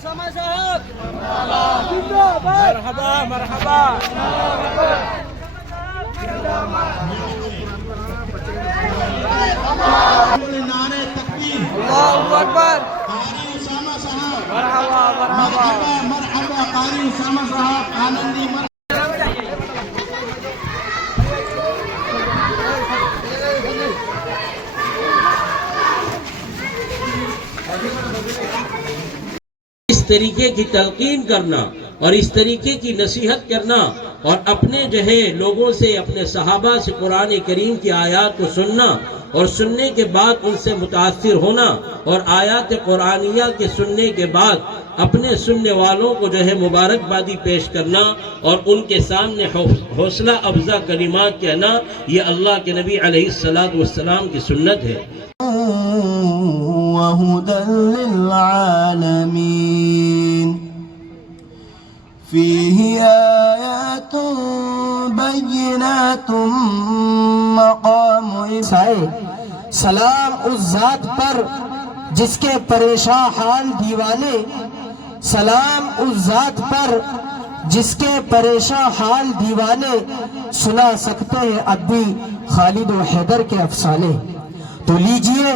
اسامہ صاحب مرحبا مرحبا نعرہ تکبیر اللہ اکبر قاری اسامہ صاحب مرحبا مرحبا مرحبا قاری اسامہ صاحب آنندی اس طریقے کی تلقین کرنا اور اس طریقے کی نصیحت کرنا اور اپنے جو ہے لوگوں سے اپنے صحابہ سے قرآن کریم کی آیات کو سننا اور سننے کے بعد ان سے متاثر ہونا اور آیات قرآنیہ کے سننے کے بعد اپنے سننے والوں کو جو ہے مبارکبادی پیش کرنا اور ان کے سامنے حوصلہ افزا کلمات کہنا، یہ اللہ کے نبی علیہ السلام کی سنت ہے۔ وهدى للعالمين فيه آيات بينات مقام سلام اس ذات پر جس کے پریشان حال دیوانے، سلام اس ذات پر جس کے پریشان حال دیوانے سنا سکتے ہیں اب بھی خالد و حیدر کے افسانے۔ تو لیجئے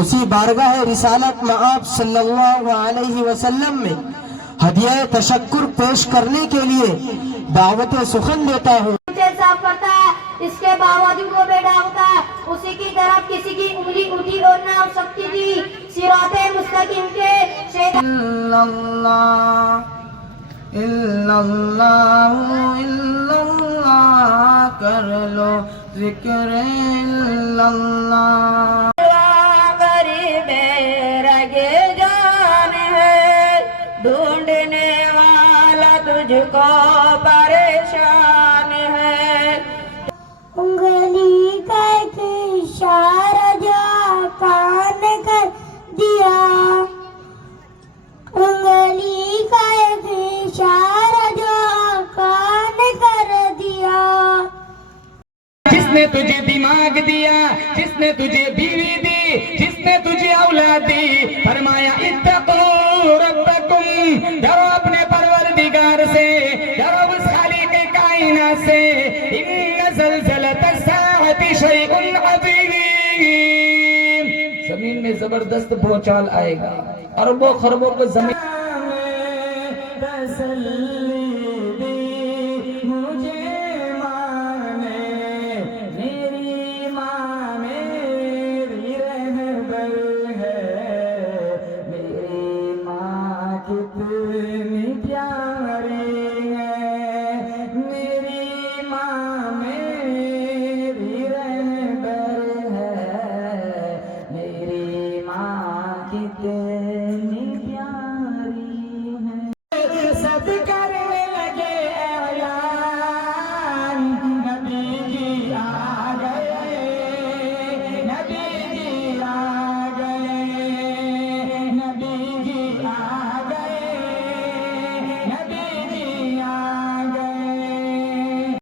اسی بارگاہ رسالت میں آپ صلی اللہ علیہ وسلم میں ہدیہ تشکر پیش کرنے کے لیے دعوت سخن دیتا ہوں۔ صاف کرتا ہے، اس کے باوجود وہ بیٹھا ہوتا ہے، اسی کی طرف کسی کی انگلی اٹھی اور نہ ہو سکتی تھی صراط مستقیم کے الا اللہ الا اللہ الا اللہ کر لو ذکر الا اللہ۔ غریب رگے جان ہے، ڈھونڈنے والا تجھ کو پریشان ہے، انگلی کا ایک اشارہ جو کان کر دیا، انگلی کا ایک اشارہ جو کان کر دیا۔ جس نے تجھے دماغ دیا، جس نے تجھے بیوی دی، جس نے تجھے اولاد دی، فرمایا اتقوا ربکم، ڈرو اپنے پروردگار سے، ڈرو اس خالق کائنات سے، ان زلزلۃ الساعۃ شیء عظیم، زمین میں زبردست بھونچال آئے گا، اربوں خربوں کو زمین